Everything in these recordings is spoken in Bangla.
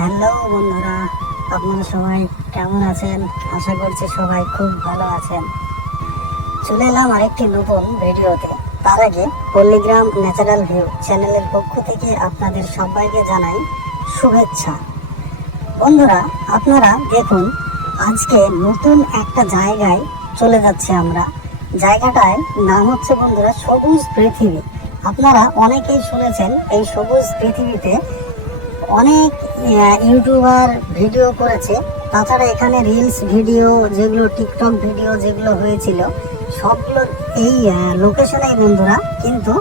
হ্যালো বন্ধুরা, আপনারা সবাই কেমন আছেন? আশা করছি সবাই খুব ভালো আছেন। চলে এলাম আরেকটি নতুন ভিডিওতে। তার আগে পল্লীগ্রাম ন্যাচারাল ভিউ চ্যানেলের পক্ষ থেকে আপনাদের সবাইকে জানাই শুভেচ্ছা। বন্ধুরা, আপনারা দেখুন, আজকে নতুন একটা জায়গায় চলে যাচ্ছে আমরা। জায়গাটায় নাম হচ্ছে বন্ধুরা সবুজ পৃথিবী। আপনারা অনেকেই শুনেছেন এই সবুজ পৃথিবীতে অনেক ইউটিউবার ভিডিও করেছে। তাছাড়া এখানে রিলস ভিডিও, যেগুলো টিকটক ভিডিও যেগুলো হয়েছিল, সবগুলো এই লোকেশনেই বন্ধুরা কিন্তু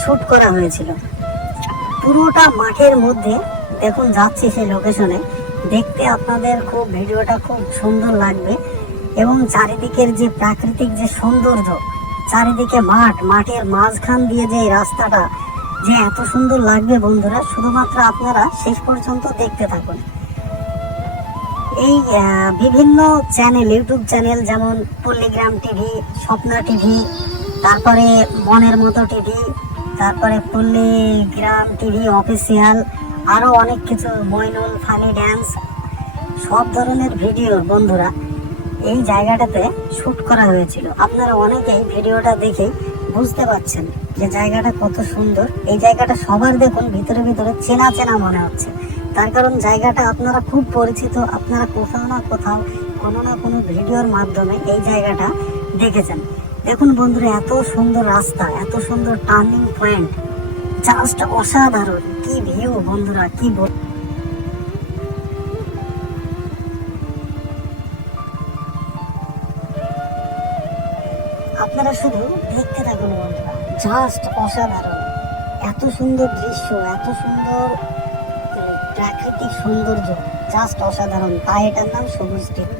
শ্যুট করা হয়েছিল। পুরোটা মাঠের মধ্যে দেখুন যাচ্ছি সেই লোকেশনে। দেখতে আপনাদের খুব ভিডিওটা খুব সুন্দর লাগবে এবং চারিদিকের যে প্রাকৃতিক যে সৌন্দর্য, চারিদিকে মাঠ, মাঠের মাঝখান দিয়ে যে রাস্তাটা যে এত সুন্দর লাগবে বন্ধুরা, শুধুমাত্র আপনারা শেষ পর্যন্ত দেখতে থাকুন। এই বিভিন্ন চ্যানেল, ইউটিউব চ্যানেল যেমন পল্লীগ্রাম টিভি, স্বপ্না টিভি, তারপরে মনের মতো টিভি, তারপরে পল্লীগ্রাম টিভি অফিসিয়াল, আরও অনেক কিছু, মইনুল ফানি ড্যান্স, সব ধরনের ভিডিও বন্ধুরা এই জায়গাটাতে শ্যুট করা হয়েছিল। আপনারা অনেকেই ভিডিওটা দেখে বুঝতে পারছেন যে জায়গাটা কত সুন্দর। এই জায়গাটা সবার দেখুন ভিতরে ভিতরে চেনা চেনা মনে হচ্ছে, তার কারণ জায়গাটা আপনারা খুব পরিচিত। আপনারা কোথাও না কোথাও কোনো না কোনো ভিডিওর মাধ্যমে এই জায়গাটা দেখেছেন। দেখুন বন্ধুরা, এত সুন্দর রাস্তা, এত সুন্দর টার্নিং পয়েন্ট, জাস্ট অসাধারণ। কি ভিউ বন্ধুরা, কি বল। আপনারা শুধু দেখতে থাকুন বন্ধুরা, জাস্ট অসাধারণ। এত সুন্দর দৃশ্য, এত সুন্দর প্রাকৃতিক সৌন্দর্য, জাস্ট অসাধারণ। তাই এটার নাম সবুজ দ্বীপ।